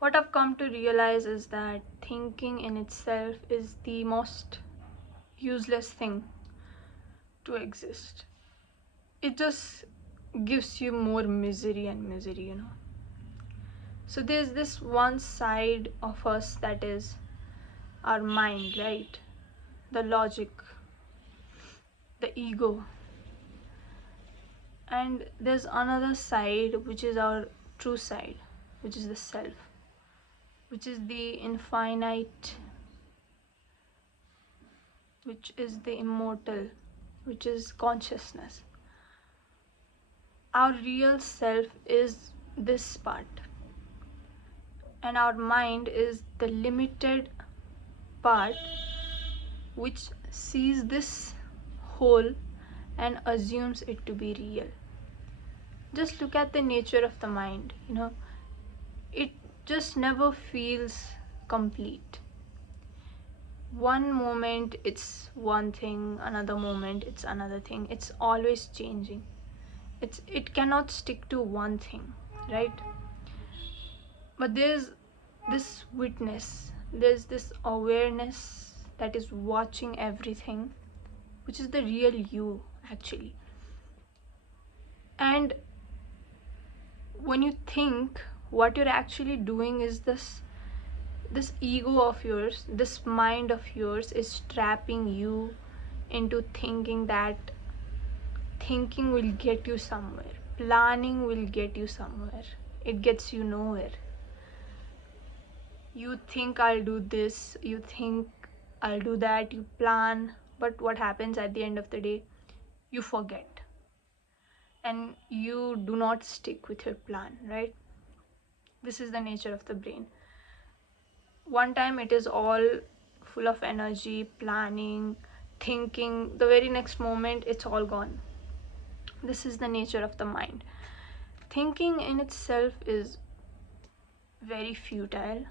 What I've come to realize is that thinking in itself is the most useless thing to exist. It just gives you more misery and misery, So there's this one side of us that is our mind, right? The logic, the ego. And there's another side which is our true side, which is the self, which is the infinite, which is the immortal, which is consciousness. Our real self is this part, and our mind is the limited part which sees this whole and assumes it to be real. Just look at the nature of the mind, it just never feels complete. One moment it's one thing, another moment it's another thing. It's always changing. It cannot stick to one thing, right? But there's this witness, there's this awareness that is watching everything, which is the real you actually. And when you think, what you're actually doing is this ego of yours, this mind of yours is trapping you into thinking that thinking will get you somewhere, planning will get you somewhere. It gets you nowhere. You think I'll do this, you think I'll do that, you plan, but what happens at the end of the day? You forget and you do not stick with your plan, right? This is the nature of the brain. One time it is all full of energy, planning, thinking. The very next moment it's all gone. This is the nature of the mind. Thinking in itself is very futile.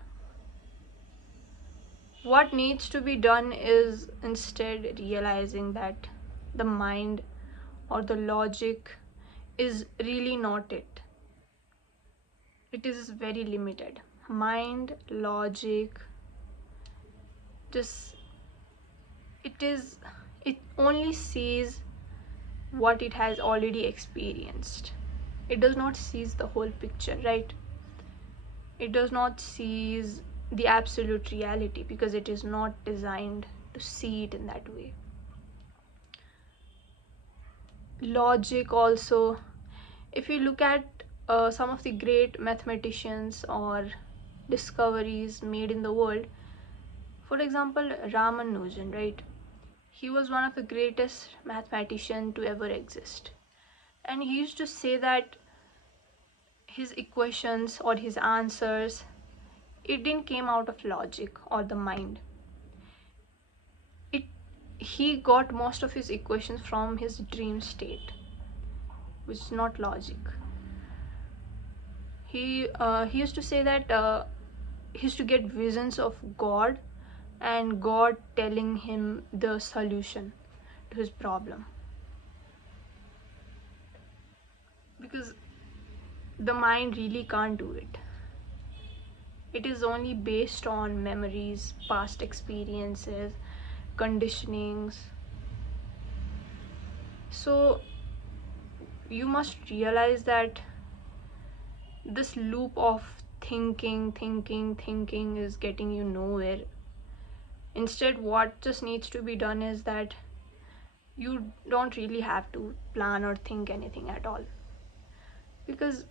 What needs to be done is instead realizing that the mind or the logic is really not it. It is very limited. Mind, logic, just it only sees what it has already experienced. It does not sees the whole picture, right? It does not sees the absolute reality because it is not designed to see it in that way. Logic also, if you look at some of the great mathematicians or discoveries made in the world, for example Ramanujan, right? He was one of the greatest mathematicians to ever exist, and he used to say that his equations or his answers, it didn't came out of logic or the mind. He got most of his equations from his dream state, which is not logic. He used to say that he used to get visions of God, and God telling him the solution to his problem, because the mind really can't do it. It is only based on memories, past experiences, conditionings. So you must realize that this loop of thinking is getting you nowhere. Instead, what just needs to be done is that you don't really have to plan or think anything at all, because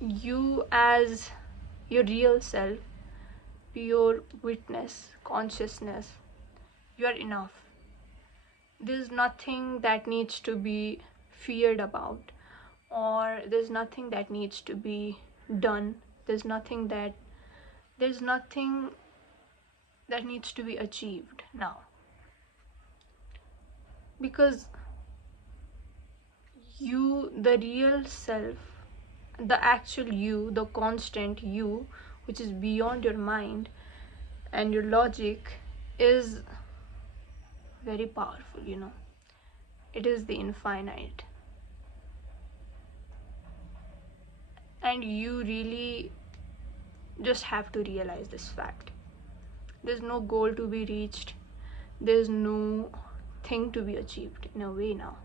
you as your real self, pure witness, consciousness, you are enough. There's nothing that needs to be feared about, or there's nothing that needs to be done. There's nothing that needs to be achieved now, because you, the real self, the actual you, the constant you, which is beyond your mind and your logic, is very powerful, It is the infinite. And you really just have to realize this fact. There's no goal to be reached, there's no thing to be achieved in a way now.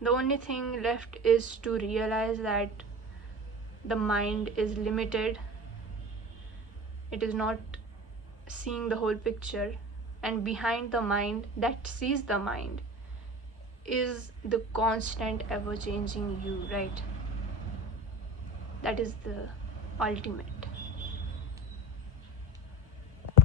The only thing left is to realize that the mind is limited, it is not seeing the whole picture, and behind the mind that sees the mind is the constant ever changing you, right? That is the ultimate.